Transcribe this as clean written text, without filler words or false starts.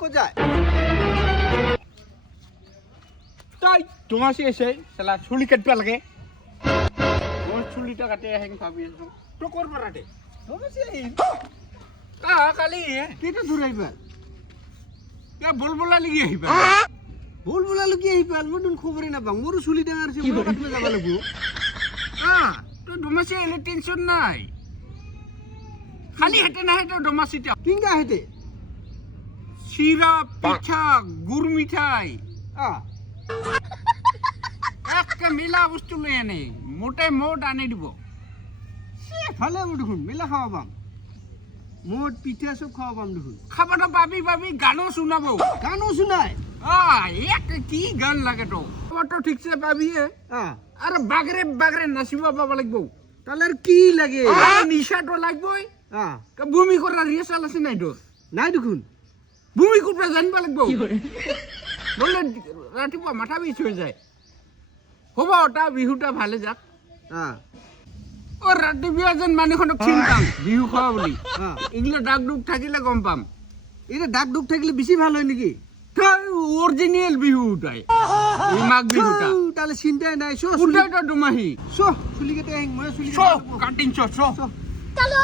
কো যায় তাই তোমার এসে শালা চুলি কাটবা লাগে ওর চুলিটা কাটে হেং ভাবি আছো তো করবা রাতে ডোমাসি আই কালি কেটা দূরাইবা বলবলা লাগি আহিবা বলবলা লগি আইবা মদুন খবরে না বাং মোর চুলি ডাঙার আছে মোর কাটবে যাবা লাগবো তো ডোমাসি এলে টেনশন নাই খালি হেঁটে না হেঁটে ডোমাসিটা কিংগা হেতে শিরা পিঠা গুড় মিঠাই একটা মেলা বস্তু লই আনে মোটে মোট আনে দিব ভালে দেখুন মেলা খাওয়াবাম মোট পিঠা সব খাওয়াবাম দেখুন খাবারটা পাবি পাবি গানও শুনাবো গানও শুনাই এক কি গান লাগে তো তো ঠিকছে পাবি আরে বাগরে বাগরে নাচিব পাবা লাগবো তাহলে আর কি লাগে নিশাটো লাগবই ভূমি করার রিহার্সাল আছে নাই তোর নাই দেখুন ভূমি করতে জানিব লাগবো বললে রাতিপুৱা মাথা বিষ হৈ যায় হ'ব ওটা বিহুটা ভালে যাক ও ৰাতিপুৱা যেন মানুহখনক চিন্তাম বিহু খোৱা বুলি এগুলো ডাক ডুক থাকিলে গম পাম এটা ডাক ডুক থাকলে বেশি ভালো হয় নাকি অরিজিনাল বিহু ওটাই এই মাঘ বিহুটা তাহলে চিন্তাই নাই ওটাই তো দুমাহি চুলি কেটে মই চুলি কাটিং চো চলো